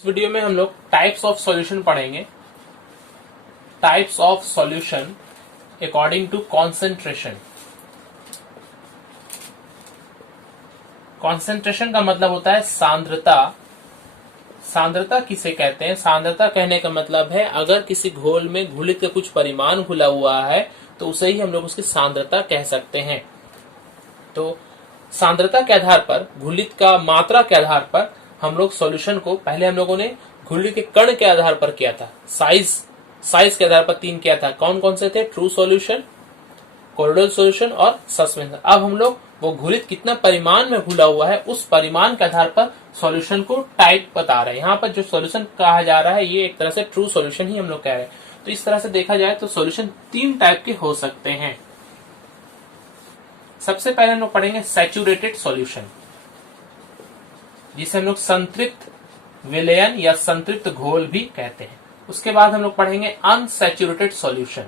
इस वीडियो में हम लोग टाइप्स ऑफ सॉल्यूशन पढ़ेंगे। Types of solution according to concentration. Concentration का मतलब होता है सांद्रता। सांद्रता किसे कहते हैं? सांद्रता कहने का मतलब है अगर किसी घोल में घुलित का कुछ परिमाण घुला हुआ है तो उसे ही हम लोग उसकी सांद्रता कह सकते हैं। तो सांद्रता के आधार पर, घुलित का मात्रा के आधार पर हम लोग सॉल्यूशन को पहले हम लोगों ने घुलित के कण के आधार पर किया था, साइज के आधार पर 3 किया था। कौन कौन से थे? ट्रू सॉल्यूशन, कोलोइडल सॉल्यूशन और सस्पेंशन। अब हम लोग वो घुलित कितना परिमाण में घुला हुआ है उस परिमाण के आधार पर सॉल्यूशन को टाइप बता रहे हैं। यहाँ पर जो सॉल्यूशन कहा जा रहा है ये एक तरह से ट्रू सॉल्यूशन ही हम लोग कह रहे हैं। तो इस तरह से देखा जाए तो सॉल्यूशन 3 टाइप के हो सकते हैं। सबसे पहले हम लोग पढ़ेंगे सैचुरेटेड सॉल्यूशन, जिसे हम लोग संतृप्त विलयन या संतृप्त घोल भी कहते हैं। उसके बाद हम लोग पढ़ेंगे अनसैचुरेटेड सॉल्यूशन।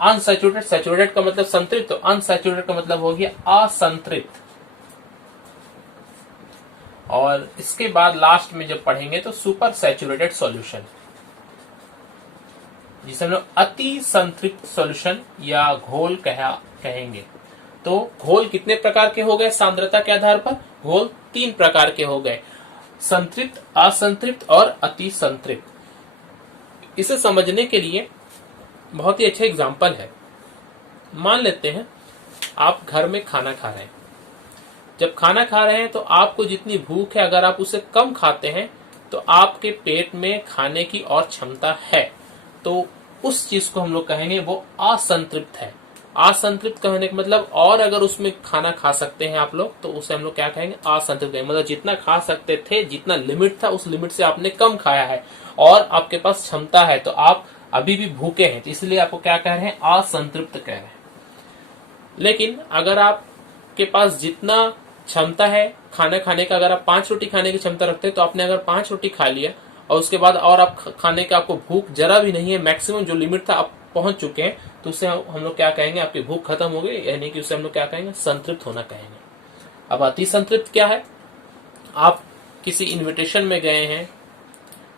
अनसैचुरेटेड, सैचुरेटेड का मतलब संतृप्त, तो अनसैचुरेटेड का मतलब हो गया असंतृप्त। और इसके बाद लास्ट में जब पढ़ेंगे तो सुपर सैचुरेटेड सॉल्यूशन, जिसे हम लोग अति संतृप्त सॉल्यूशन या घोल कहेंगे। तो घोल कितने प्रकार के हो गए सांद्रता के आधार पर? घोल 3 प्रकार के हो गए, संतृप्त, असंतृप्त और अति संतृप्त। इसे समझने के लिए बहुत ही अच्छा एग्जाम्पल है। मान लेते हैं आप घर में खाना खा रहे हैं। जब खाना खा रहे हैं तो आपको जितनी भूख है, अगर आप उसे कम खाते हैं तो आपके पेट में खाने की और क्षमता है, तो उस चीज को हम लोग कहेंगे वो असंतृप्त है। असंतृप्त कहने का मतलब, और अगर उसमें खाना खा सकते हैं आप लोग तो उसे हम लोग क्या कहेंगे? असंतृप्त कहेंगे। मतलब जितना खा सकते थे, जितना लिमिट था उस लिमिट से आपने कम खाया है और आपके पास क्षमता है, तो आप अभी भी भूखे हैं, तो इसलिए आपको क्या कह रहे हैं? असंतृप्त कह रहे हैं। लेकिन अगर आपके पास जितना क्षमता है खाना खाने का, अगर आप 5 रोटी खाने की क्षमता रखते हैं तो आपने अगर 5 रोटी खा लिया और उसके बाद और आप खाने का आपको भूख जरा भी नहीं है, मैक्सिमम जो लिमिट था आप पहुंच चुके हैं, तो उससे हम लोग क्या कहेंगे? आपकी भूख खत्म हो गई, यानी कि उससे हम लोग क्या कहेंगे? संतृप्त होना कहेंगे। अब अति संतृप्त क्या है? आप किसी इन्विटेशन में गए हैं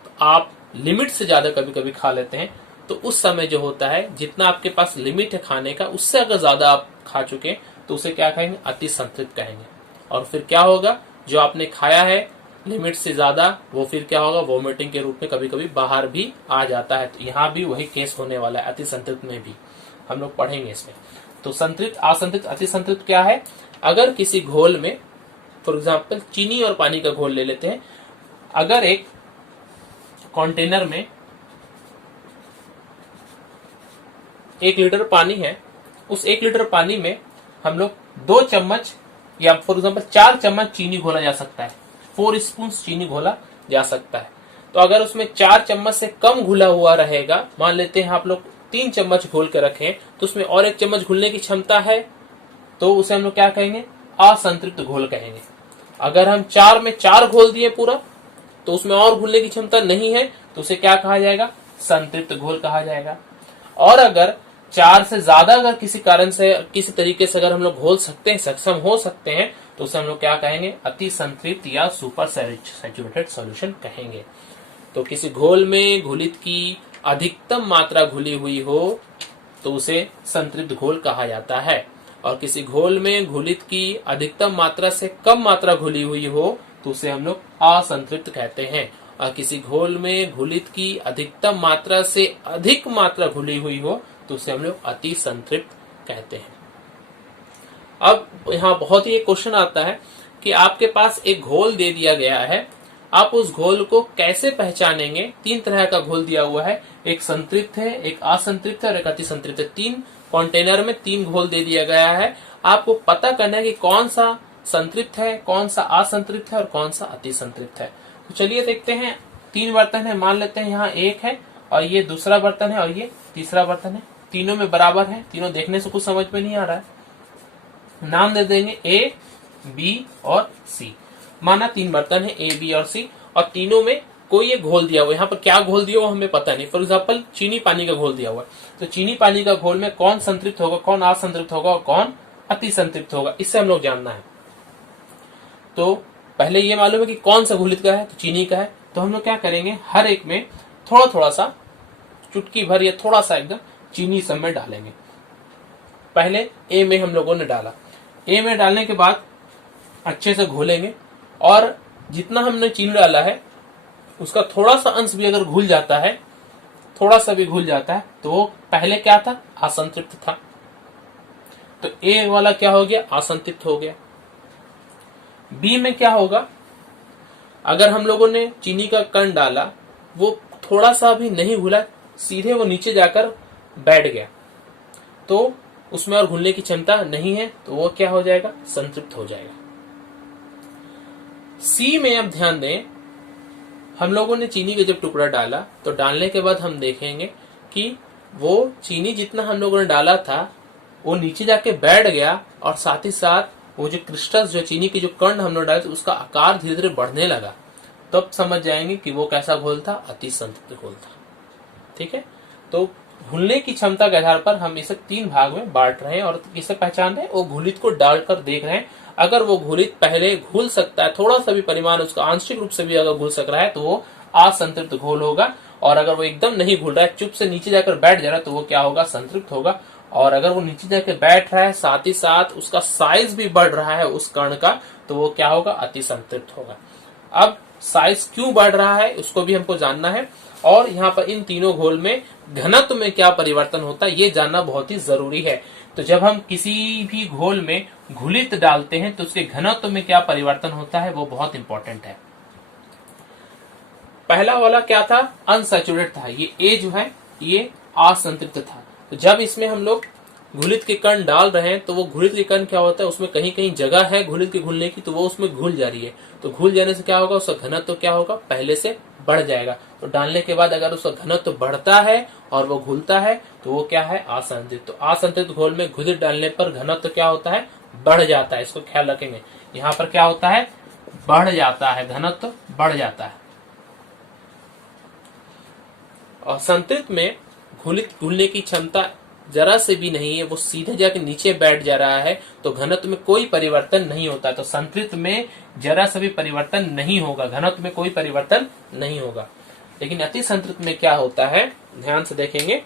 तो आप लिमिट से ज्यादा कभी कभी खा लेते हैं, तो उस समय जो होता है जितना आपके पास लिमिट है खाने का, उससे अगर ज्यादा आप खा चुके हैं तो उसे क्या कहेंगे? अति संतृप्त कहेंगे। और फिर क्या होगा? जो आपने खाया है लिमिट से ज्यादा, वो फिर क्या होगा? वोमिटिंग के रूप में कभी कभी बाहर भी आ जाता है। तो यहाँ भी वही केस होने वाला है, अति संतृप्त में भी हम लोग पढ़ेंगे इसमें। तो संतृप्त, असंतृप्त, अति संतृप्त क्या है? अगर किसी घोल में, फॉर एग्जाम्पल चीनी और पानी का घोल ले लेते हैं। अगर एक कंटेनर में 1 लीटर पानी है, उस 1 लीटर पानी में हम लोग 2 चम्मच या फॉर एग्जाम्पल 4 चम्मच चीनी घोला जा सकता है, 4 स्पून चीनी घोला जा सकता है। तो अगर उसमें 4 चम्मच से कम घुला हुआ रहेगा, मान लेते हैं आप लोग 3 चम्मच घोल के रखें, तो उसमें और 1 चम्मच घुलने की क्षमता है, तो उसे हम लोग क्या कहेंगे? असंतृप्त घोल कहेंगे। अगर हम 4 में 4 घोल दिए पूरा, तो उसमें और घुलने की क्षमता नहीं है, तो उसे क्या कहा जाएगा? संतृप्त घोल कहा जाएगा। और अगर 4 से ज्यादा अगर किसी कारण से, किसी तरीके से अगर हम लोग घोल सकते हैं, सक्षम हो सकते हैं, तो उसे हम लोग क्या कहेंगे? अति संतृप्त या सुपर सैचुरेटेड सॉल्यूशन कहेंगे। तो किसी घोल में घुलित की अधिकतम मात्रा घुली हुई हो तो उसे संतृप्त घोल कहा जाता है, और किसी घोल में घुलित की अधिकतम मात्रा से कम मात्रा घुली हुई हो तो उसे हम लोग असंतृप्त कहते हैं। और किसी घोल में घुलित की अधिकतम मात्रा से अधिक मात्रा घुली हुई हो तो उसे हम लोग अति संतृप्त कहते हैं। अब यहाँ बहुत ही एक क्वेश्चन आता है कि आपके पास एक घोल दे दिया गया है, आप उस घोल को कैसे पहचानेंगे? 3 तरह का घोल दिया हुआ है, एक संतृप्त है, एक असंतृप्त है और एक अति संतृप्त है। 3 कंटेनर में 3 घोल दे दिया गया है। आपको पता करना है कि कौन सा संतृप्त है, कौन सा असंतृप्त है और कौन सा अति संतृप्त है। तो चलिए देखते हैं। 3 बर्तन है, मान लेते हैं यहाँ एक है और ये दूसरा बर्तन है और ये तीसरा बर्तन है। तीनों में बराबर है, तीनों देखने से कुछ समझ में नहीं आ रहा है। नाम दे देंगे ए, बी और सी। माना 3 बर्तन है ए, बी और सी, और तीनों में कोई एक घोल दिया हुआ है। यहाँ पर क्या घोल दिया हुआ हमें पता नहीं। फॉर एग्जाम्पल चीनी पानी का घोल दिया हुआ है, तो चीनी पानी का घोल में कौन संतृप्त होगा, कौन असंतृप्त होगा और कौन अति संतृप्त होगा, इससे हम लोग जानना है। तो पहले ये मालूम है कि कौन सा घुलित का है, तो चीनी का है। तो हम लोग क्या करेंगे, हर एक में थोड़ा थोड़ा सा, चुटकी भर या थोड़ा सा एकदम चीनी सब में डालेंगे। पहले ए में हम लोगों ने डाला, ए में डालने के बाद अच्छे से घोलेंगे, और जितना हमने चीनी डाला है उसका थोड़ा सा अंश भी अगर घुल जाता है, थोड़ा सा भी घुल जाता है, तो वो पहले क्या था, असंतृप्त था। तो ए वाला क्या हो गया, असंतृप्त हो गया। बी में क्या होगा, अगर हम लोगों ने चीनी का कण डाला, वो थोड़ा सा भी नहीं घुला, सीधे वो नीचे जाकर बैठ गया, तो उसमें और घुलने की क्षमता नहीं है, तो वो क्या हो जाएगा, संतृप्त हो जाएगा। सी में अब ध्यान दें, हम लोगों ने चीनी का जब टुकड़ा डाला, तो डालने के बाद हम देखेंगे कि वो चीनी जितना हम लोगों ने डाला था वो नीचे जाके बैठ गया, और साथ ही साथ वो जो क्रिस्टल्स, जो चीनी के जो कण हम लोग डाले थे, उसका आकार धीरे धीरे बढ़ने लगा। तब तो समझ जाएंगे कि वो कैसा घोल था, अति संतृप्त घोल था। ठीक है, तो घुलने की क्षमता के आधार पर हम इसे 3 भाग में बांट रहे हैं, और किसे पहचान रहे हैं, वो घुलित को डालकर देख रहे हैं। अगर वो घुलित पहले घुल सकता है, थोड़ा सा भी परिमाण उसका आंशिक रूप से भी अगर घुल सक रहा है, तो वो असंतृप्त घोल होगा। और अगर वो एकदम नहीं घुल रहा है, चुप से नीचे जाकर बैठ जा रहा है, तो वो क्या होगा, संतृप्त होगा। और अगर वो नीचे जाकर बैठ रहा है, साथ ही साथ उसका साइज भी बढ़ रहा है उस कण का, तो वो क्या होगा, अति संतृप्त होगा। अब साइज क्यों बढ़ रहा है उसको भी हमको जानना है, और यहाँ पर इन तीनों घोल में घनत्व में क्या परिवर्तन होता है ये जानना बहुत ही जरूरी है। तो जब हम किसी भी घोल में घुलित डालते हैं, तो उसके घनत्व में क्या परिवर्तन होता है वो बहुत इंपॉर्टेंट है। पहला वाला क्या था, अनसैचुरेट था, ये ए जो है ये असंतृप्त था। तो जब इसमें हम लोग घुलित के कण डाल रहे हैं, तो वो घुलित के कण क्या होता है, उसमें कहीं कहीं जगह है घुलित के घुलने की, तो वो उसमें घुल जा रही है। तो घुल जाने से क्या होगा, उसका घनत्व क्या होगा, पहले से बढ़ जाएगा। तो डालने के बाद अगर उसका घनत्व बढ़ता है और वो घुलता है, तो वो क्या है, असंतृप्त। तो असंतृप्त घोल में घुलित डालने पर घनत्व क्या होता है, बढ़ जाता है। इसको ख्याल रखेंगे, यहाँ पर क्या होता है, बढ़ जाता है, घनत्व बढ़ जाता है। और संतृप्त में घुलने की क्षमता जरा से भी नहीं है, वो सीधे जाके नीचे बैठ जा रहा है, तो घनत्व में कोई परिवर्तन नहीं होता। तो संतृप्त में जरा सा भी परिवर्तन नहीं होगा, घनत्व में कोई परिवर्तन नहीं होगा। लेकिन अति संतृप्त में क्या होता है, ध्यान से देखेंगे,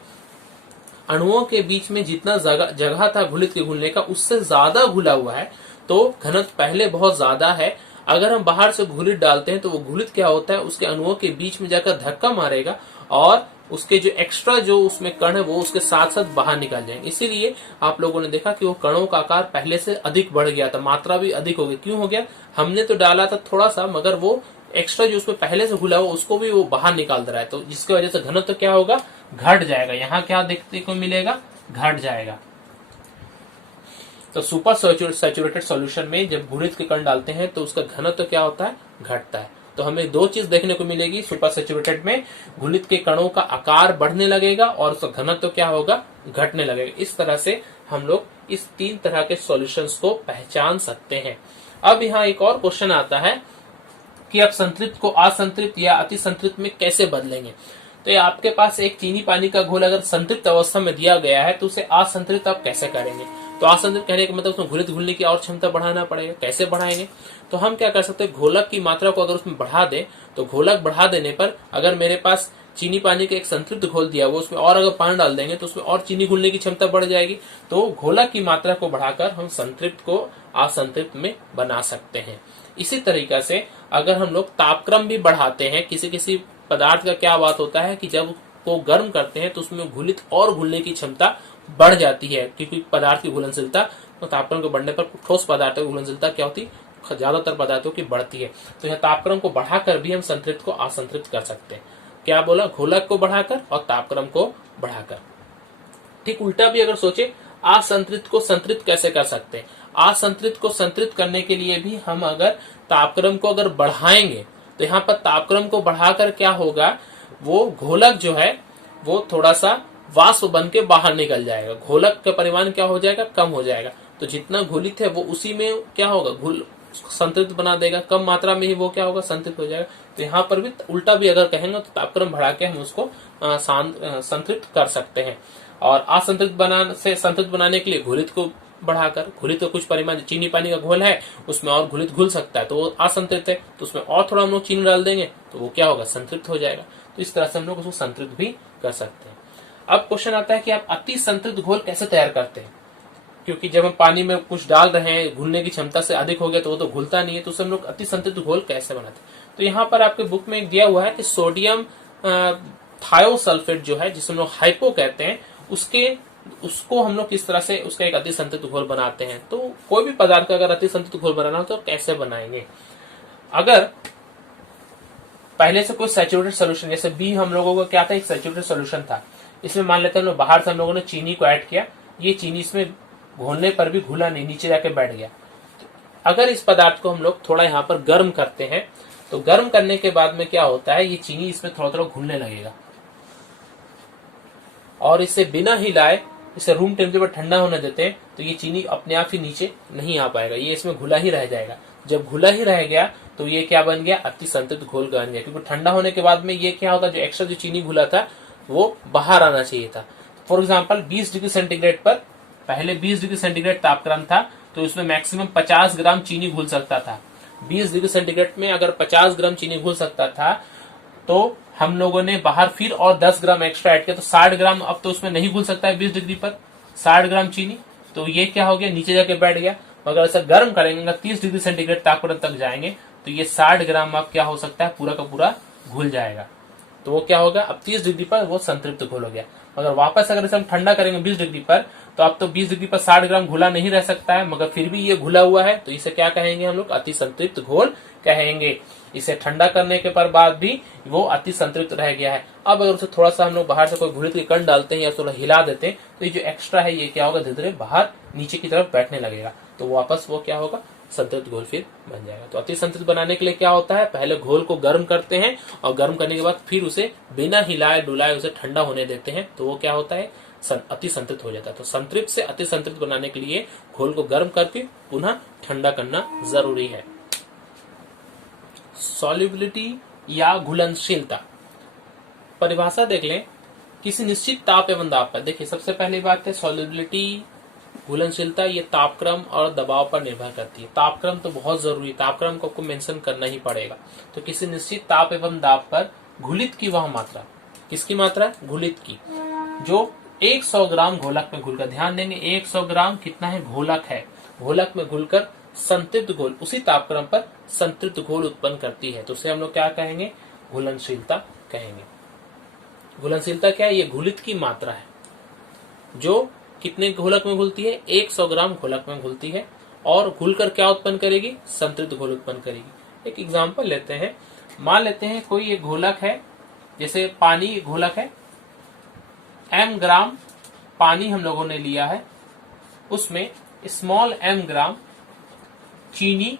अणुओं के बीच में जितना जगह था घुलित के घुलने का, उससे ज्यादा घुला हुआ है, तो घनत्व पहले बहुत ज्यादा है। अगर हम बाहर से घुलित डालते हैं, तो वो घुलित क्या होता है, उसके अणुओं के बीच में जाकर धक्का मारेगा, और उसके जो एक्स्ट्रा जो उसमें कण है वो उसके साथ साथ बाहर निकल जाएंगे। इसीलिए आप लोगों ने देखा कि वो कणों का आकार पहले से अधिक बढ़ गया था, मात्रा भी अधिक हो गई। क्यों हो गया, हमने तो डाला था थोड़ा सा, मगर वो एक्स्ट्रा जो उसमें पहले से घुला हुआ उसको भी वो बाहर निकाल दे रहा है, तो जिसकी वजह से घनत्व क्या होगा, घट जाएगा। यहाँ क्या देखने को मिलेगा, घट जाएगा। तो सुपर सैचुरेटेड सॉल्यूशन में जब घुलित के कण डालते हैं, तो उसका घनत्व क्या होता है, घटता है। तो हमें 2 चीज देखने को मिलेगी, सुपर सैचुरेटेड में घुलित के कणों का आकार बढ़ने लगेगा और उसका घनत्व क्या होगा, घटने लगेगा। इस तरह से हम लोग इस 3 तरह के सॉल्यूशंस को पहचान सकते हैं। अब यहाँ एक और क्वेश्चन आता है कि अब संतृप्त को असंतृप्त या अति संतृप्त में कैसे बदलेंगे। तो ये आपके पास एक चीनी पानी का घोल अगर संतृप्त अवस्था में दिया गया है, तो उसे असंतृप्त आप कैसे करेंगे। तो असंतृप्त कहने का मतलब उसमें घुलित घुलने की और क्षमता बढ़ाना पड़ेगा। कैसे बढ़ाएंगे, तो हम क्या कर सकते हैं, घोलक की मात्रा को अगर उसमें बढ़ा दें, तो घोलक बढ़ा देने पर अगर मेरे पास चीनी पानी का एक संतृप्त घोल दिया वो उसमें और अगर पानी डाल देंगे, तो उसमें और चीनी घुलने की क्षमता बढ़ जाएगी। तो घोलक की मात्रा को बढ़ाकर हम संतृप्त को असंतृप्त में बना सकते हैं। इसी तरीका से अगर हम लोग तापक्रम भी बढ़ाते हैं, किसी किसी पदार्थ का क्या बात होता है कि जब वो गर्म करते हैं, तो उसमें घुलित और घुलने की क्षमता बढ़ जाती है, क्योंकि पदार्थ की घुलनशीलता, तो तापक्रम के बढ़ने पर ठोस पदार्थों की घुलनशीलता क्या होती है, ज्यादातर पदार्थों की बढ़ती है। तो यह तापक्रम को बढ़ाकर भी हम संतृप्त को असंतृप्त कर सकते हैं। क्या बोला, घोलक को बढ़ाकर और तापक्रम को बढ़ाकर। ठीक उल्टा भी अगर सोचे, असंतृप्त को संतृप्त कैसे कर सकते हैं। असंतृप्त को संतृप्त करने के लिए भी हम अगर तापक्रम को अगर बढ़ाएंगे, तो यहाँ पर तापक्रम को बढ़ाकर क्या होगा, वो घोलक जो है वो थोड़ा सा वाष्प बन के बाहर निकल जाएगा, घोलक का परिमाण क्या हो जाएगा, कम हो जाएगा। तो जितना घुलित है वो उसी में क्या होगा, घुल संतृप्त बना देगा, कम मात्रा में ही वो क्या होगा, संतृप्त हो जाएगा। तो यहाँ पर भी उल्टा भी अगर कहेंगे, तो तापक्रम बढ़ा के हम उसको संतृप्त कर सकते हैं। और असंतृप्त बनाने से संतृप्त बनाने के लिए घुलित को बढ़ाकर। घुलित का कुछ परिमाण, चीनी पानी का घोल है उसमें और घुलित घुल सकता है तो वो असंतृप्त है, तो उसमें और थोड़ा हम लोग चीनी डाल देंगे तो वो क्या होगा, संतृप्त हो जाएगा। तो इस तरह से हम लोग उसको संतृप्त भी कर सकते हैं। अब क्वेश्चन आता है कि आप अति संतृप्त घोल कैसे तैयार करते हैं, क्योंकि जब हम पानी में कुछ डाल रहे हैं घुलने की क्षमता से अधिक हो गया तो वो तो घुलता नहीं है, तो उससे हम लोग अति संतृप्त घोल कैसे बनाते हैं। तो यहाँ पर आपके बुक में दिया हुआ है कि सोडियम थायोसल्फेट जो है, जिसे हम लोग हाइपो कहते हैं, उसको हम लोग किस तरह से उसका एक अति संतृप्त घोल बनाते हैं। तो कोई भी पदार्थ का अगर अति संतृप्त घोल बनाना हो तो कैसे बनाएंगे। अगर पहले से कोई सैचुरेटेड सोल्यूशन, जैसे बी हम लोगों को क्या था, एक सैचुरेटेड सोल्यूशन था, इसमें मान लेते हैं बाहर से हम लोगों ने चीनी को ऐड किया, ये चीनी इसमें घोलने पर भी घुला नहीं, नीचे जाके बैठ गया। अगर इस पदार्थ को हम लोग थोड़ा यहाँ पर गर्म करते हैं तो गर्म करने के बाद में क्या होता है, ये चीनी इसमें थोड़ा थोड़ा घुलने लगेगा और इसे बिना हिलाए इसे रूम टेम्परेचर पर ठंडा होने देते हैं तो ये चीनी अपने आप ही नीचे नहीं आ पाएगा, ये इसमें घुला ही रह जाएगा। जब घुला ही रह गया तो ये क्या बन गया, अति संतृप्त घोल बन गया, क्योंकि ठंडा होने के बाद में ये क्या होता है, जो एक्स्ट्रा जो चीनी घुला था वो बाहर आना चाहिए था। फॉर एग्जाम्पल 20 डिग्री सेंटीग्रेड पर, पहले 20 डिग्री सेंटीग्रेड तापक्रम था तो उसमें मैक्सिमम 50 ग्राम चीनी घुल सकता था। 20 डिग्री सेंटीग्रेड में अगर 50 ग्राम चीनी घुल सकता था तो हम लोगों ने बाहर फिर और 10 ग्राम एक्स्ट्रा ऐड किया तो 60 ग्राम अब तो उसमें नहीं घुल सकता है 20 डिग्री पर 60 ग्राम चीनी, तो ये क्या हो गया, नीचे जाके बैठ गया। मगर ऐसा गर्म करेंगे, अगर 30 डिग्री सेंटीग्रेड तापक्रम तक जाएंगे तो ये 60 ग्राम अब क्या हो सकता है, पूरा का पूरा घुल जाएगा। तो वो क्या होगा, अब 30 डिग्री पर वो संतृप्त घोल हो गया। मगर वापस अगर इसे हम ठंडा करेंगे 20 डिग्री पर तो अब तो 20 डिग्री पर 60 ग्राम घुला नहीं रह सकता है, मगर फिर भी ये घुला हुआ है, तो इसे क्या कहेंगे हम लोग, अति संतृप्त घोल कहेंगे। इसे ठंडा करने के पर बाद भी वो अति संतृप्त रह गया है। अब अगर उसे थोड़ा सा हम लोग बाहर से कोई घुलित के कण डालते हैं या थोड़ा हिला देते हैं तो ये जो एक्स्ट्रा है ये क्या होगा, धीरे धीरे बाहर नीचे की तरफ बैठने लगेगा, तो वापस वो क्या होगा, संतृप्त घोल फिर बन जाएगा। तो अति संतृप्त बनाने के लिए क्या होता है, पहले घोल को गर्म करते हैं और गर्म करने के बाद फिर उसे बिना हिलाए डुलाए उसे ठंडा होने देते हैं, तो वो क्या होता है, अति संतृप्त हो जाता है। तो संतृप्त से अति संतृप्त बनाने के लिए घोल को गर्म करके पुनः ठंडा करना जरूरी है। सॉल्युबिलिटी या घुलनशीलता, परिभाषा देख लें, किसी निश्चित ताप एवं दाब पर। देखिए सबसे पहली बात है सॉल्युबिलिटी, घुलनशीलता, ये तापक्रम और दबाव पर निर्भर करती है। तापक्रम तो बहुत जरूरी है, तापक्रम को आपको मेंशन करना ही पड़ेगा। तो किसी निश्चित ताप एवं दाब पर घुलित की वह मात्रा, किसकी मात्रा, घुलित की, जो 100 ग्राम घोलक में घुलकर, ध्यान देंगे 100 ग्राम कितना है, घोलक है, घोलक में घुलकर संतृप्त घोल उसी तापक्रम पर संतृप्त घोल उत्पन्न करती है, तो उसे हम लोग क्या कहेंगे, घुलनशीलता कहेंगे। घुलनशीलता क्या है, ये घुलित की मात्रा है जो कितने घोलक में घुलती है, 100 ग्राम घोलक में घुलती है और घुलकर क्या उत्पन्न करेगी, संतृप्त घोल उत्पन्न करेगी। एक एग्जांपल लेते हैं, मान लेते हैं कोई एक घोलक है, जैसे पानी घोलक है, m ग्राम पानी हम लोगों ने लिया है, उसमें स्मॉल m ग्राम चीनी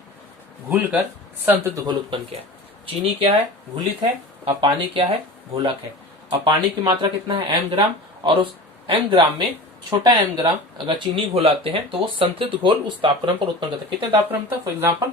घुलकर संतृप्त घोल उत्पन्न किया। चीनी क्या है, घुलित है, और पानी क्या है, घोलक है। और पानी की मात्रा कितना है, m ग्राम, और उस m ग्राम में छोटा m ग्राम अगर चीनी घोलाते हैं तो वो संतृप्त घोल उस तापक्रम पर उत्पन्न करता है। कितने तापक्रम तक, फॉर एग्जाम्पल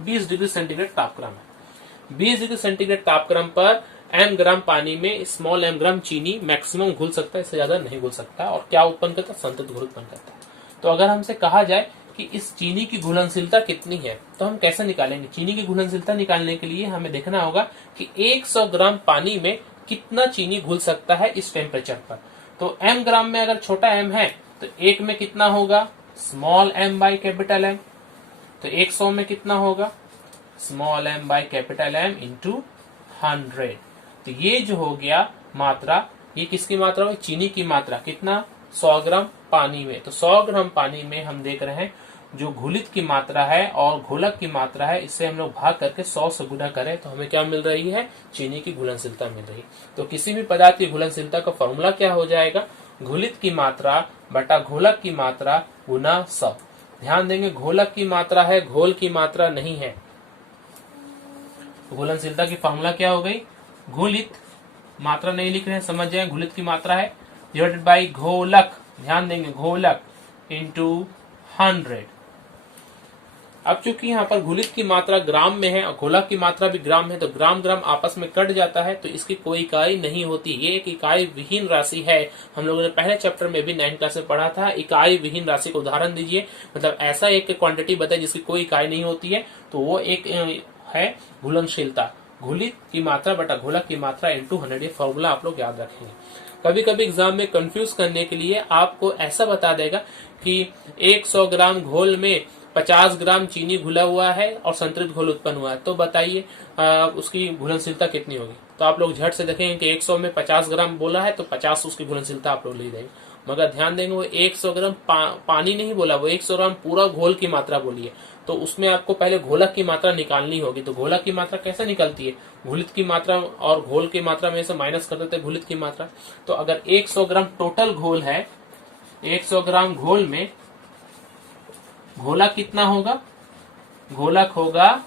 20 डिग्री सेंटीग्रेड तापक्रम है। 20 डिग्री सेंटीग्रेड तापक्रम पर m ग्राम पानी में स्मॉल m ग्राम चीनी मैक्सिमम घुल सकता है, इससे ज्यादा नहीं घुल सकता, और क्या उत्पन्न करता है, संतृप्त घोल उत्पन्न करता है। तो अगर हमसे कहा जाए कि इस चीनी की घुलनशीलता कितनी है तो हम कैसे निकालेंगे। चीनी की घुलनशीलता निकालने के लिए हमें देखना होगा कि 100 ग्राम पानी में कितना चीनी घुल सकता है इस टेम्परेचर पर। तो m ग्राम में अगर छोटा m है तो एक में कितना होगा, small m by capital M, तो 100 में कितना होगा, small m by capital M into 100। तो ये जो हो गया मात्रा, ये किसकी मात्रा है, चीनी की मात्रा, कितना, 100 ग्राम पानी में। तो 100 ग्राम पानी में हम देख रहे हैं जो घुलित की मात्रा है और घोलक की मात्रा है, इससे हम लोग भाग करके 100 से गुना करें तो हमें क्या मिल रही है, चीनी की घुलनशीलता मिल रही है। तो किसी भी पदार्थ की घुलनशीलता का फॉर्मूला क्या हो जाएगा, घुलित की मात्रा बटा घोलक की मात्रा गुना 100। ध्यान देंगे घोलक की मात्रा है, घोल की मात्रा नहीं है। घुलनशीलता की फॉर्मूला क्या हो गई, घुलित, मात्रा नहीं लिख रहे हैं, समझ जाए, घुलित की मात्रा है डिवाइडेड बाई घोलक, ध्यान देंगे घोलक इंटू 100। अब चूंकि यहाँ पर घुलित की मात्रा ग्राम में है और घोला की मात्रा भी ग्राम है, तो ग्राम ग्राम आपस में कट जाता है, तो इसकी कोई इकाई नहीं होती। ये एक इकाई विहीन राशि है। हम लोगों ने पहले चैप्टर में भी 9th क्लास में पढ़ा था, इकाई विहीन राशि को उदाहरण दीजिए, मतलब ऐसा एक क्वांटिटी बताए जिसकी कोई इकाई नहीं होती है, तो वो एक है घुलनशीलता। घुलित की मात्रा बटा घोला की मात्रा इंटू 100, ये फॉर्मूला आप लोग याद रखेंगे। कभी कभी एग्जाम में कंफ्यूज करने के लिए आपको ऐसा बता देगा कि 100 ग्राम घोल में 50 ग्राम चीनी घुला हुआ है और संतृप्त घोल उत्पन्न हुआ है, तो बताइए उसकी घुलनशीलता कितनी होगी। तो आप लोग झट से देखेंगे कि 100 में 50 ग्राम बोला है, तो 50 उसकी घुलनशीलता आप लोग ले देंगे। मगर ध्यान देंगे वो 100 ग्राम पानी नहीं बोला, वो 100 ग्राम पूरा घोल की मात्रा बोली है। तो उसमें आपको पहले घोला की मात्रा निकालनी होगी। तो घोला की मात्रा कैसे निकलती है, घुलित की मात्रा और घोल की मात्रा में से माइनस कर देते हैं घुलित की मात्रा। तो अगर 100 ग्राम टोटल घोल है, 100 ग्राम घोल में घोला कितना होगा, घोलक होगा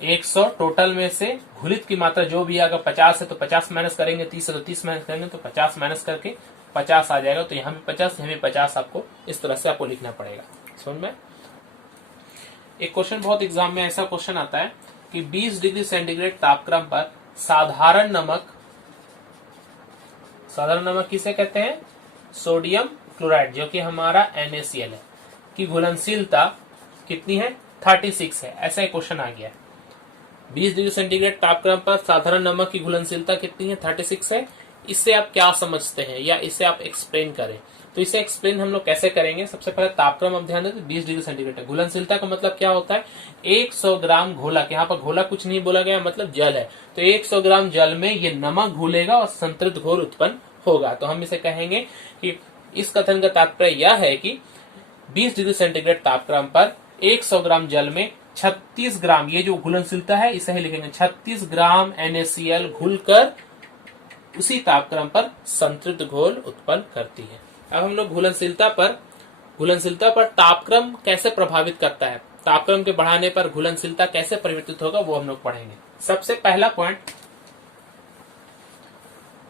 100, टोटल में से घुलित की मात्रा जो भी अगर 50 है तो 50 माइनस करेंगे, 30 है तो 30 माइनस करेंगे, तो 50 माइनस करके 50 आ जाएगा। तो यहाँ भी 50, यहाँ भी 50, आपको इस तरह से आपको लिखना पड़ेगा। समझ में? एक क्वेश्चन बहुत एग्जाम में ऐसा क्वेश्चन आता है कि 20 डिग्री सेंटीग्रेड तापक्रम पर साधारण नमक किसे कहते हैं, सोडियम क्लोराइड, जो कि हमारा NaCl है, की घुलनशीलता कितनी है, 36 है। ऐसा एक क्वेश्चन आ गया। 20 डिग्री सेंटीग्रेड तापक्रम पर साधारण नमक की घुलनशीलता कितनी है, 36 है। इससे आप क्या समझते हैं, या इसे आप एक्सप्लेन करें। तो इसे एक्सप्लेन हम लोग कैसे करेंगे, सबसे पहले तापक्रम अब ध्यान दें, 20 डिग्री सेंटीग्रेड है। घुलनशीलता का मतलब क्या होता है, 100 ग्राम घोला, यहाँ पर घोला कुछ नहीं बोला गया, मतलब जल है, तो 100 ग्राम जल में ये नमक घुलेगा और संतृप्त घोल उत्पन्न होगा। तो हम इसे कहेंगे कि इस कथन का तात्पर्य यह है कि 20 डिग्री सेंटीग्रेड तापक्रम पर 100 ग्राम जल में 36 ग्राम, ये जो घुलनशीलता है इसे ही लिखेंगे, 36 ग्राम NaCl घुलकर उसी तापक्रम पर संतृप्त घोल उत्पन्न करती है। अब हम लोग घुलनशीलता पर तापक्रम कैसे प्रभावित करता है, तापक्रम के बढ़ाने पर घुलनशीलता कैसे परिवर्तित होगा, वो हम लोग पढ़ेंगे। सबसे पहला पॉइंट,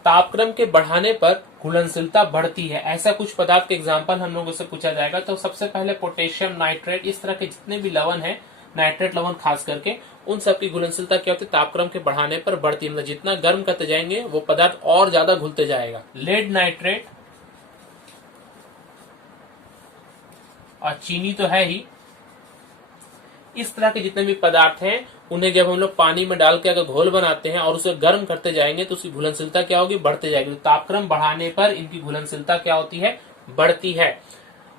तापक्रम के बढ़ाने पर घुलनशीलता बढ़ती है। ऐसा कुछ पदार्थ के एग्जाम्पल हम लोगों से पूछा जाएगा। तो सबसे पहले पोटेशियम नाइट्रेट, इस तरह के जितने भी लवण है, नाइट्रेट लवण खास करके, उन सब की घुलनशीलता क्या होती है, तापक्रम के बढ़ाने पर बढ़ती है। मतलब जितना गर्म करते जाएंगे वो पदार्थ और ज्यादा घुलते जाएगा। लेड नाइट्रेट और चीनी तो है ही, इस तरह के जितने भी पदार्थ हैं उन्हें जब हम लोग पानी में डाल के अगर घोल बनाते हैं और उसे गर्म करते जाएंगे तो उसकी घुलनशीलता क्या होगी, बढ़ते जाएगी। तो तापक्रम बढ़ाने पर इनकी घुलनशीलता क्या होती है, बढ़ती है।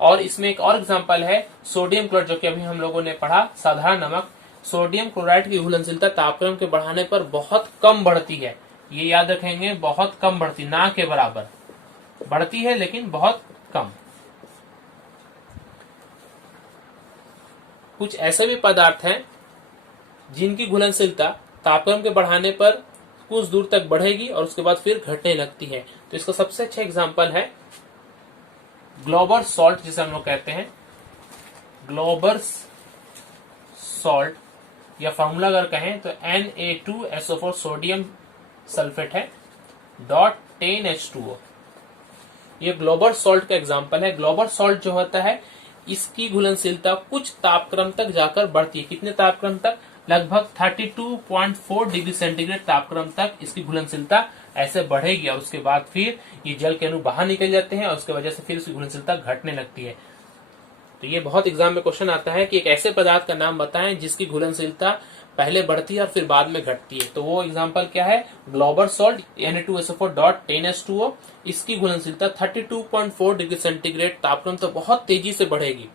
और इसमें एक और एग्जांपल है सोडियम क्लोराइड, जो कि अभी हम लोगों ने पढ़ा, साधारण नमक। सोडियम क्लोराइड की घुलनशीलता तापक्रम के बढ़ाने पर बहुत कम बढ़ती है। ये याद रखेंगे, बहुत कम बढ़ती, ना के बराबर बढ़ती है, लेकिन बहुत कम। कुछ ऐसे भी पदार्थ हैं जिनकी घुलनशीलता तापक्रम के बढ़ाने पर कुछ दूर तक बढ़ेगी और उसके बाद फिर घटने लगती है। तो इसका सबसे अच्छा एग्जांपल है ग्लोबर सॉल्ट, जिसे हम लोग कहते हैं ग्लोबर सॉल्ट, या फॉर्मूला अगर कहें तो Na2SO4 सोडियम सल्फेट है .10H2O। ये ग्लोबर सॉल्ट का एग्जांपल है। ग्लोबर सॉल्ट जो होता है इसकी घुलनशीलता कुछ तापक्रम तक जाकर बढ़ती है। कितने तापक्रम तक, लगभग 32.4 डिग्री सेंटीग्रेड तापक्रम तक इसकी घुलनशीलता ऐसे बढ़ेगी और उसके बाद फिर ये जल के अणु बाहर निकल जाते हैं और उसके वजह से फिर उसकी घुलनशीलता घटने लगती है। तो ये बहुत एग्जाम में क्वेश्चन आता है कि एक ऐसे पदार्थ का नाम बताएं जिसकी घुलनशीलता पहले बढ़ती है और फिर बाद में घटती है। तो वो एग्जांपल क्या है, ग्लोबर सॉल्ट Na2SO4.10H2O। इसकी घुलनशीलता 32.4 डिग्री सेंटीग्रेड तापक्रम तो बहुत तेजी से बढ़ेगी।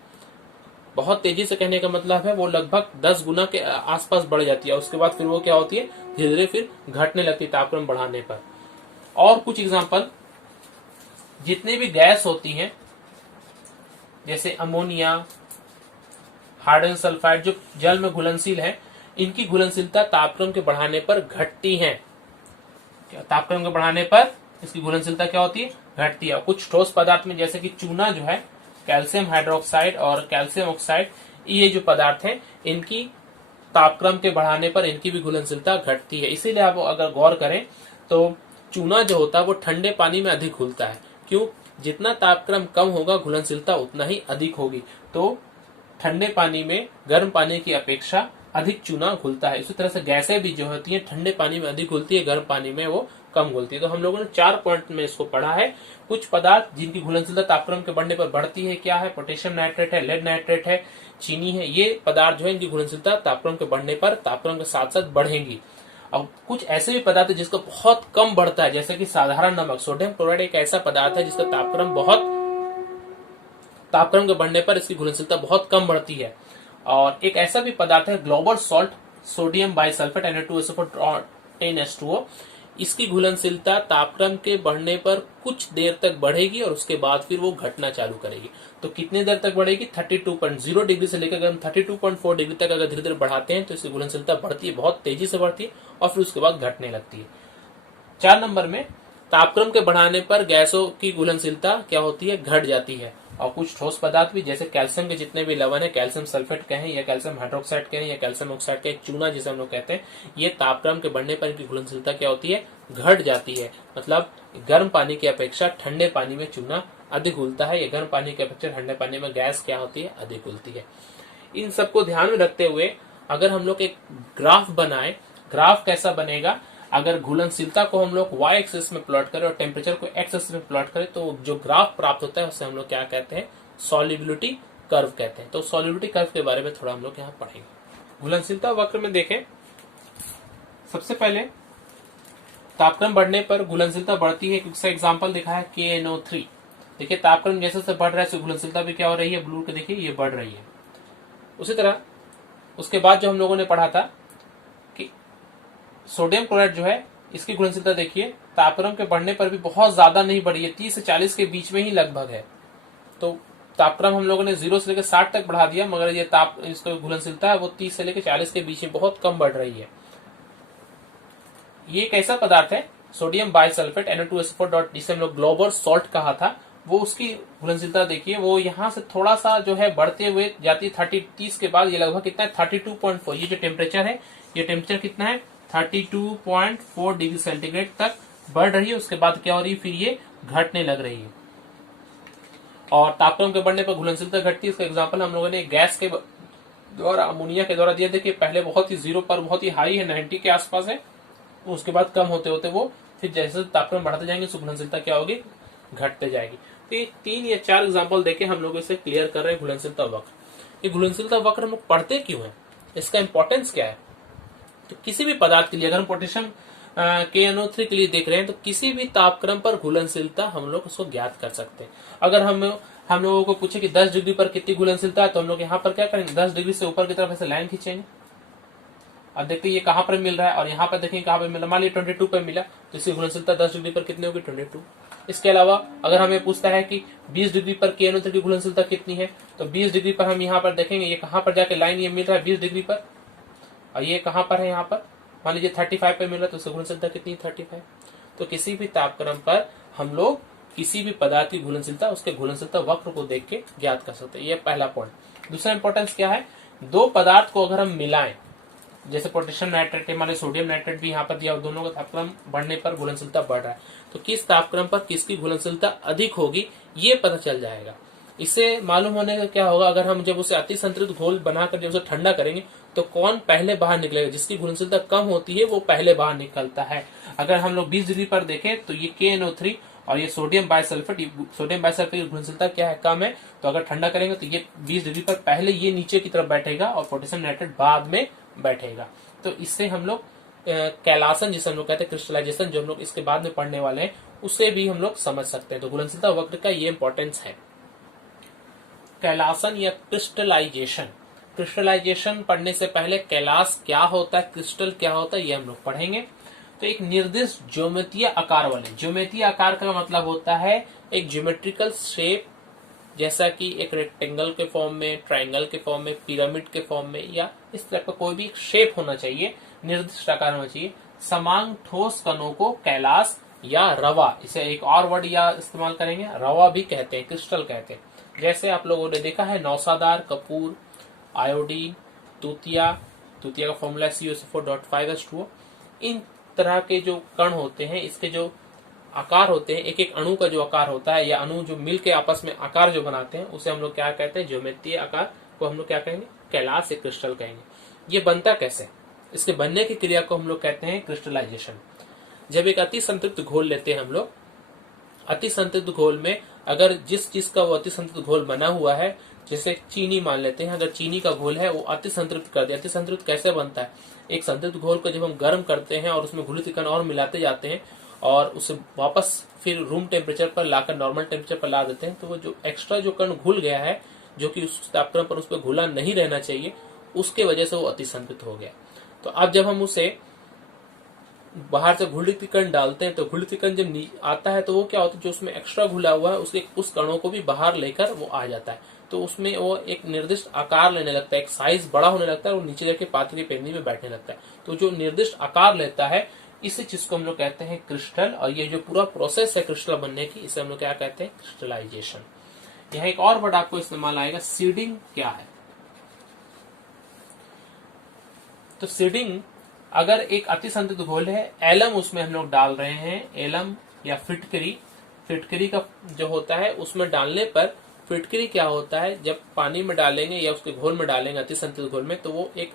बहुत तेजी से कहने का मतलब है वो लगभग 10 गुना के आसपास बढ़ जाती है। उसके बाद फिर वो क्या होती है, धीरे धीरे फिर घटने लगती है तापक्रम बढ़ाने पर। और कुछ एग्जांपल, जितने भी गैस होती हैं जैसे अमोनिया, हाइड्रोजन सल्फाइड, जो जल में घुलनशील है, इनकी घुलनशीलता तापक्रम के बढ़ाने पर घटती है। तापक्रम के बढ़ाने पर इसकी घुलनशीलता क्या होती है, घटती है। कुछ ठोस पदार्थ में जैसे कि चूना जो है, कैल्शियम हाइड्रोक्साइड और कैल्शियम ऑक्साइड, ये जो पदार्थ हैं इनकी तापक्रम के बढ़ाने पर इनकी भी घुलनशीलता घटती है। इसीलिए आप अगर गौर करें तो चूना जो होता है वो ठंडे पानी में अधिक घुलता है। क्यों, जितना तापक्रम कम होगा घुलनशीलता उतना ही अधिक होगी। तो ठंडे पानी में गर्म पानी की अपेक्षा अधिक चूना घुलता है। इसी तरह से गैसें भी जो होती हैं ठंडे पानी में अधिक घुलती है, गर्म पानी में वो कम घुलती है। तो हम लोगों ने 4 पॉइंट में इसको पढ़ा है। कुछ पदार्थ जिनकी घुलनशीलता तापक्रम के बढ़ने पर बढ़ती है, क्या है? पोटेशियम नाइट्रेट है, लेड नाइट्रेट है, चीनी है। ये पदार्थ जो है इनकी घुलनशीलता तापक्रम के बढ़ने पर तापक्रम के साथ साथ बढ़ेंगी। अब कुछ ऐसे भी पदार्थ है जिसका बहुत कम बढ़ता है, जैसे कि साधारण नमक। सोडियम क्लोराइड एक ऐसा पदार्थ है जिसका तापक्रम के बढ़ने पर इसकी घुलनशीलता बहुत कम बढ़ती है। और एक ऐसा भी पदार्थ है global salt, sodium bisulphate Na2SO4 10H2O। इसकी घुलनशीलता तापक्रम के बढ़ने पर कुछ देर तक बढ़ेगी और उसके बाद फिर वो घटना चालू करेगी। तो कितने देर तक बढ़ेगी? 32.0 डिग्री से लेकर अगर हम 32.4 डिग्री तक अगर धीरे धीरे बढ़ाते हैं तो इसकी घुलनशीलता बढ़ती है, बहुत तेजी से बढ़ती है और फिर उसके बाद घटने लगती है। 4 नंबर में तापक्रम के बढ़ाने पर गैसों की घुलनशीलता क्या होती है? घट जाती है। और कुछ ठोस पदार्थ भी, जैसे कैल्शियम के जितने भी लवण है, कैल्शियम सल्फेट कहें या कैल्शियम हाइड्रोक्साइड कहें या कैल्शियम ऑक्साइड कहें, चूना जिसे हम लोग कहते हैं, ये तापक्रम के बढ़ने पर इनकी घुलनशीलता क्या होती है? घट जाती है। मतलब गर्म पानी की अपेक्षा ठंडे पानी में चूना अधिक घुलता है या गर्म पानी की अपेक्षा ठंडे पानी में गैस क्या होती है? अधिक घुलती है। इन सबको ध्यान में रखते हुए अगर हम लोग एक ग्राफ बनाए, ग्राफ कैसा बनेगा? अगर घुलनशीलता को हम लोग y एक्सिस में प्लॉट करें और टेम्परेचर को x एक्सिस में प्लॉट करें तो जो ग्राफ प्राप्त होता है उसे हम लोग क्या कहते हैं? सॉल्युबिलिटी कर्व कहते हैं। तो सॉल्युबिलिटी कर्व के बारे में थोड़ा हम लोग यहाँ पढ़ेंगे। घुलनशीलता वक्र में देखें, सबसे पहले तापक्रम बढ़ने पर घुलनशीलता बढ़ती है। इसका एग्जाम्पल दिखा है KNO3। देखिए तापक्रम जैसे से बढ़ रहा है घुलनशीलता भी क्या हो रही है? ब्लू के देखिए ये बढ़ रही है। उसी तरह उसके बाद जो हम लोगों ने पढ़ा था कि सोडियम क्लोराइड जो है इसकी घुलनशीलता देखिए तापक्रम के बढ़ने पर भी बहुत ज्यादा नहीं बढ़ी है, 30 से 40 के बीच में ही लगभग है। तो तापक्रम हम लोगों ने 0 से लेकर 60 तक बढ़ा दिया, मगर ये इसका घुलनशीलता है वो 30 से लेकर 40 के बीच में बहुत कम बढ़ रही है। ये एक ऐसा पदार्थ है सोडियम बाइसल्फेट Na2SO4 जिसे हम लोग ग्लोबल सॉल्ट कहा था, वो उसकी घुलनशीलता देखिए वो यहाँ से थोड़ा सा जो है बढ़ते हुए जाती है 30 के बाद ये लगभग कितना है? 32.4। ये जो टेम्परेचर है, ये टेम्परेचर कितना है? 32.4 डिग्री सेंटीग्रेड तक बढ़ रही है। उसके बाद क्या हो रही है? फिर ये घटने लग रही है। और तापक्रम के बढ़ने पर घुलनशीलता घटती है। इसका एग्जाम्पल हम लोगों ने गैस के द्वारा, अमोनिया के द्वारा दिया। देखिए पहले बहुत ही 0 पर बहुत ही हाई है, 90 के आसपास है, उसके बाद कम होते होते वो फिर जैसे तापक्रम बढ़ते जाएंगे घुलनशीलता क्या होगी? घटते जाएगी। तो ये 3 या 4 एग्जाम्पल देके हम लोग इसे क्लियर कर रहे हैं घुलनशीलता वक्र। ये घुलनशीलता वक्र हम लोग पढ़ते क्यों है? इसका इंपॉर्टेंस क्या है? तो किसी भी पदार्थ के लिए अगर हम पोटेशियम KNO3 के लिए देख रहे हैं तो किसी भी तापक्रम पर घुलनशीलता हम लोग उसको ज्ञात कर सकते हैं। अगर हम लोगों को पूछे कि 10 डिग्री पर कितनी घुलनशीलता है तो हम लोग यहाँ पर क्या करेंगे? 10 डिग्री से ऊपर की तरफ ऐसे लाइन खींचेंगे। अब देखते ये कहां पर मिल रहा है और यहाँ पर देखेंगे कहां पर मिल रहा है। मान लीजिए 22 पर मिला तो इसकी घुलनशीलता 10 डिग्री पर कितनी होगी? 22। इसके अलावा अगर हमें पूछता है कि 20 डिग्री पर KNO3 की घुलनशीलता कितनी है तो 20 डिग्री पर हम यहाँ पर देखेंगे ये कहां पर जाके लाइन ये मिल रहा है 20 डिग्री पर, और ये कहां पर है? यहाँ पर मान लीजिए 35 पे मिल रहा है तो उसकी घुलनशीलता कितनी? 35। तो किसी भी तापक्रम पर हम लोग किसी भी पदार्थ की घुलनशीलता उसके घुलनशीलता वक्र को देख के ज्ञात कर सकते हैं। ये पहला पॉइंट। दूसरा इंपॉर्टेंस क्या है? दो पदार्थ को अगर हम मिलाएं, जैसे पोटेशियम नाइट्रेट हमारे सोडियम नाइट्रेट भी यहाँ पर दिया, दोनों का तापक्रम बढ़ने पर घुलनशीलता बढ़ रहा है, तो किस तापक्रम पर किसकी घुलनशीलता अधिक होगी ये पता चल जाएगा। इससे मालूम होने का क्या होगा? अगर हम जब उसे अति संतृप्त घोल बनाकर जब उसे ठंडा करेंगे तो कौन पहले बाहर निकलेगा? जिसकी घुलनशीलता कम होती है वो पहले बाहर निकलता है। अगर हम लोग 20 डिग्री पर देखें तो ये KNO3 और ये सोडियम बाइसल्फेट की घुलनशीलता क्या है? कम है। तो अगर ठंडा करेंगे तो ये 20 डिग्री पर पहले ये नीचे की तरफ बैठेगा और पोटेशियम नाइट्रेट बाद में बैठेगा। तो इससे हम लोग कैलासन जिसे हम लोग कहते हैं, क्रिस्टलाइजेशन जो हम लोग इसके बाद में पढ़ने वाले हैं, उसे भी हम लोग समझ सकते हैं। तो घुलनशीलता वक्र का ये इंपॉर्टेंस है। कैलासन या क्रिस्टलाइजेशन, क्रिस्टलाइजेशन पढ़ने से पहले कैलाश क्या होता है, क्रिस्टल क्या होता है, ये हम लोग पढ़ेंगे। तो एक निर्दिष्ट ज्योमेत्रीय आकार वाले, ज्योमेत्रीय आकार का मतलब होता है एक ज्योमेट्रिकल शेप, जैसा कि एक रेक्टेंगल के फॉर्म में, ट्रायंगल के फॉर्म में, पिरामिड के फॉर्म में, या इस तरह का कोई भी शेप होना चाहिए, निर्दिष्ट आकार होना चाहिए। समान ठोस कणों को कैलाश या रवा, इसे एक और वर्ड या इस्तेमाल करेंगे, रवा भी कहते हैं, क्रिस्टल कहते हैं। जैसे आप लोगों ने देखा है नौसादार, कपूर, आयोडीन, तूतिया का फॉर्मूला CuSO4.5H2O, इन तरह के जो कण होते हैं, इसके जो आकार होते हैं, एक एक अणु का जो आकार होता है या अणु जो मिलकर आपस में आकार जो बनाते हैं, उसे हम लोग क्या कहते हैं? ज्योमेत्रीय आकार को हम लोग क्या कहेंगे, कैलाश या क्रिस्टल कहेंगे। ये बनता कैसे, इसके बनने की क्रिया को हम लोग कहते हैं क्रिस्टलाइजेशन। जब एक अति संतृप्त घोल लेते हैं हम लोग, अति संतृप्त घोल में अगर जिस चीज का वो अति संतृप्त घोल बना हुआ है, जैसे चीनी मान लेते हैं, अगर चीनी का घोल है वो अति संतृप्त कर दिया। अति संतृप्त कैसे बनता है, एक संतृप्त घोल को जब हम गर्म करते हैं और उसमें घुलित कण और मिलाते जाते हैं और उसे वापस फिर रूम टेम्परेचर पर लाकर नॉर्मल टेम्परेचर पर ला देते हैं, तो वो जो एक्स्ट्रा जो कण घुल गया है, जो कि उस तापक्रम पर उस पर घुला नहीं रहना चाहिए, उसके वजह से वो अति संतृप्त हो गया। तो अब जब हम उसे बाहर से घुलित कण डालते हैं तो घुलित कण जब आता है तो वो क्या होता है, जो उसमें एक्स्ट्रा घुला हुआ है उसके उस कणों को भी बाहर लेकर वो आ जाता है। तो उसमें वो एक निर्दिष्ट आकार लेने लगता है, एक साइज बड़ा होने लगता है और नीचे जाके पात्र की पेंदी में बैठने लगता है। तो जो निर्दिष्ट आकार लेता है, इसी चीज को हम लोग कहते हैं क्रिस्टल। और ये जो पूरा प्रोसेस है क्रिस्टल बनने की, इसे हम लोग क्या कहते हैं, क्रिस्टलाइजेशन। यहाँ एक और वर्ड आपको इस्तेमाल आएगा, सीडिंग क्या है। तो सीडिंग, अगर एक अति संतृप्त घोल है, एलम उसमें हम लोग डाल रहे हैं, एलम या फिटकरी, फिटकरी का जो होता है उसमें डालने पर फिटकरी क्या होता है, जब पानी में डालेंगे या उसके घोल में डालेंगे अति संतृप्त घोल में, तो वो एक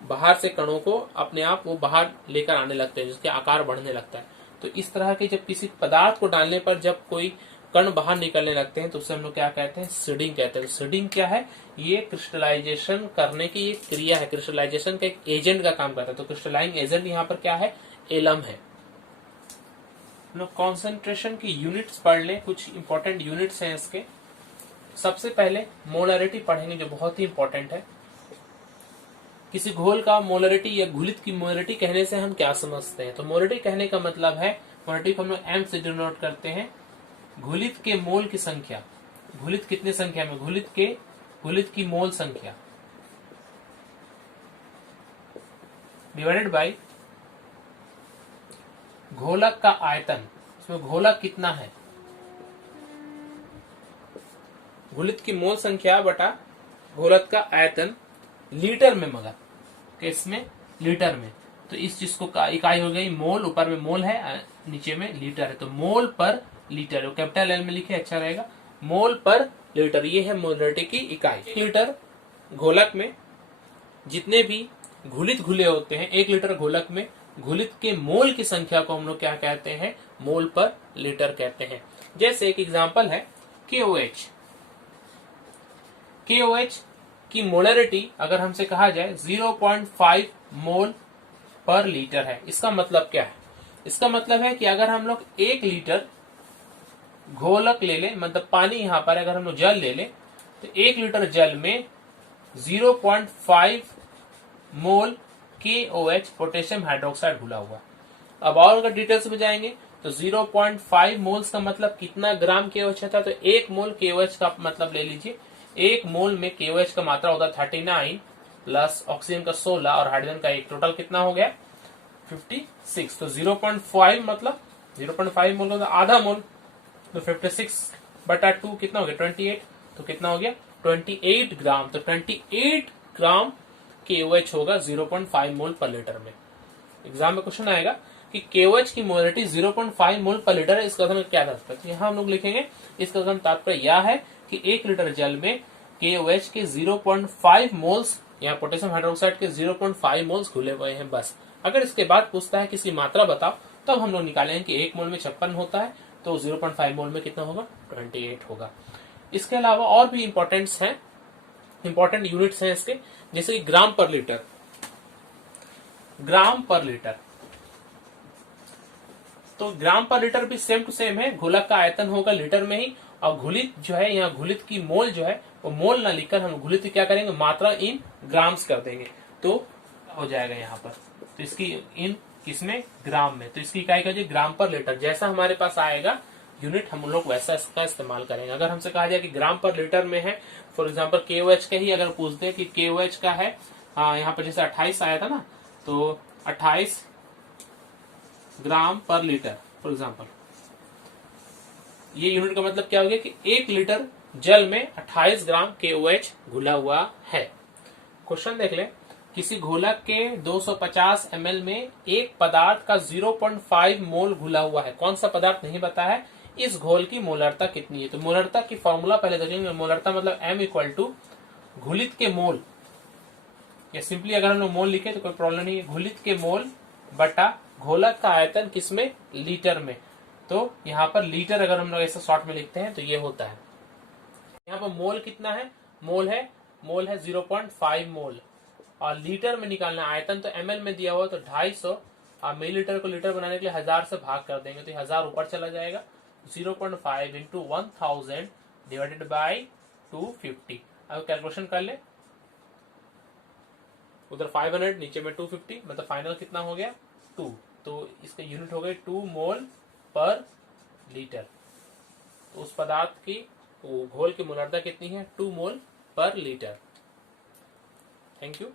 बाहर से कणों को अपने आप वो बाहर लेकर आने लगते हैं, जिसके आकार बढ़ने लगता है। तो इस तरह के जब किसी पदार्थ को डालने पर जब कोई कण बाहर निकलने लगते हैं तो उसे हम लोग क्या कहते हैं, सीडिंग कहते हैं। सीडिंग क्या है, ये क्रिस्टलाइजेशन करने की एक क्रिया है, क्रिस्टलाइजेशन का एक एजेंट का काम करता है। तो क्रिस्टलाइजिंग एजेंट यहाँ पर क्या है, एलम है। कॉन्सेंट्रेशन की यूनिट्स पढ़ लें, कुछ इंपॉर्टेंट यूनिट्स हैं इसके। सबसे पहले मोलरिटी पढ़ेंगे, जो बहुत ही इंपॉर्टेंट है। किसी घोल का मोलरिटी या घुलित की मोलरिटी कहने से हम क्या समझते हैं, तो मोलरिटी कहने का मतलब है, मोलरिटी को हम लोग एम से डिनोट करते हैं, घुलित के मोल की संख्या। घुलित कितने संख्या में, घुलित की मोल संख्या डिवाइडेड बाय घोलक का आयतन। इसमें घोलक कितना है, घुलित की मोल संख्या बटा घोलक का आयतन लीटर में, मगर किसमें, लीटर में। तो इस चीज को इकाई हो गई मोल, ऊपर में मोल है, नीचे में लीटर है। तो मोल पर लीटर, कैपिटल एल में लिखे अच्छा रहेगा, मोल पर लीटर, ये है मोलरिटी की इकाई। 1 लीटर घोलक में जितने भी घुलित घुले होते हैं, 1 लीटर घोलक में घुलित के मोल की संख्या को हम लोग क्या कहते हैं, मोल पर लीटर कहते हैं। जैसे एक एग्जांपल है KOH। KOH की मोलरिटी अगर हमसे कहा जाए 0.5 मोल पर लीटर है। इसका मतलब क्या है, इसका मतलब है कि अगर हम लोग 1 लीटर घोलक ले लें, मतलब पानी यहां पर अगर हम लोग जल ले लें, तो 1 लीटर जल में 0.5 मोल KOH पोटेशियम हाइड्रोक्साइड घुला हुआ। अब और अगर डिटेल्स में जाएंगे तो 0.5 मोल्स का मतलब कितना ग्राम KOH था, तो 1 मोल KOH का मतलब ले लीजिए, 1 मोल में KOH का मात्रा होता है 39 प्लस ऑक्सीजन का 16 और हाइड्रोजन का 1, टोटल कितना हो गया 56। तो 0.5 मतलब 0.5 मोल का आधा मोल, तो 56 बटा 2 कितना हो गया 28, तो कितना हो गया 28 ग्राम। तो 28 ग्राम KOH होगा 0.5 मोल पर लीटर में। एग्जाम में क्वेश्चन आएगा कि KOH की मोलरिटी 0.5 मोल पर लीटर है, इसका मतलब क्या तात्पर्य, तो यहाँ हम लोग लिखेंगे इसका तात्पर्य यह है कि 1 लीटर जल में KOH के 0.5 मोल्स, यहाँ पोटेशियम हाइड्रोक्साइड के 0.5 मोल्स घुले हुए हैं बस। अगर इसके बाद पूछता है किसी मात्रा बताओ, तब हम लोग निकालेंगे कि 1 मोल में 56 होता है, तो 0.5 मोल में कितना होगा 28 होगा। इसके अलावा और भी इंपॉर्टेंट यूनिट्स हैं इसके, जैसे कि ग्राम पर लीटर। ग्राम पर लीटर, तो ग्राम पर लीटर भी सेम टू सेम है, घोलक का आयतन होगा लीटर में ही, और घुलित जो है, यहाँ घुलित की मोल जो है वो मोल ना लिखकर हम घुलित क्या करेंगे, मात्रा इन ग्राम्स कर देंगे, तो हो जाएगा यहाँ पर। तो इसकी इन किसमें, ग्राम में, तो इसकी इकाई का जो ग्राम पर लीटर, जैसा हमारे पास आएगा यूनिट हम लोग वैसा इसका इस्तेमाल करेंगे। अगर हमसे कहा जाए कि ग्राम पर लीटर में है, फॉर एग्जाम्पल KOH के ही अगर पूछते हैं कि KOH का है, यहाँ पर जैसे 28 आया था ना, तो 28 ग्राम पर लीटर फॉर एग्जाम्पल, ये यूनिट का मतलब क्या हो गया कि 1 लीटर जल में 28 ग्राम KOH घुला हुआ है। क्वेश्चन देख ले, किसी घोलक के 250 ml में एक पदार्थ का 0.5 मोल घुला हुआ है, कौन सा पदार्थ नहीं पता है, इस घोल की मोलरता कितनी है। तो मोलरता की फॉर्मूला पहले देखेंगे, मोलरता मतलब M इक्वल टू घुलित के मोल, या सिंपली अगर हम लोग मोल लिखे तो कोई प्रॉब्लम नहीं है, घुलित के मोल बटा घोलक का आयतन किसमें, लीटर में। तो यहाँ पर लीटर अगर हम लोग ऐसा शॉर्ट में लिखते हैं तो ये होता है। यहाँ पर मोल कितना है, मोल है 0.5 मोल, और लीटर में निकालना आयतन तो ml में दिया हुआ तो 250, और मिलीलीटर को लीटर बनाने के लिए 1000 से भाग कर देंगे तो 1000 ऊपर चला जाएगा। 0.5 इंटू 1000 डिवाइडेड बाई 250। अब कैलकुलेशन कर ले, उधर 500 नीचे में 250, मतलब फाइनल कितना हो गया 2, तो इसका यूनिट हो गई 2 मोल पर लीटर। तो उस पदार्थ की घोल की मोलार्ता कितनी है, 2 मोल पर लीटर। Thank you.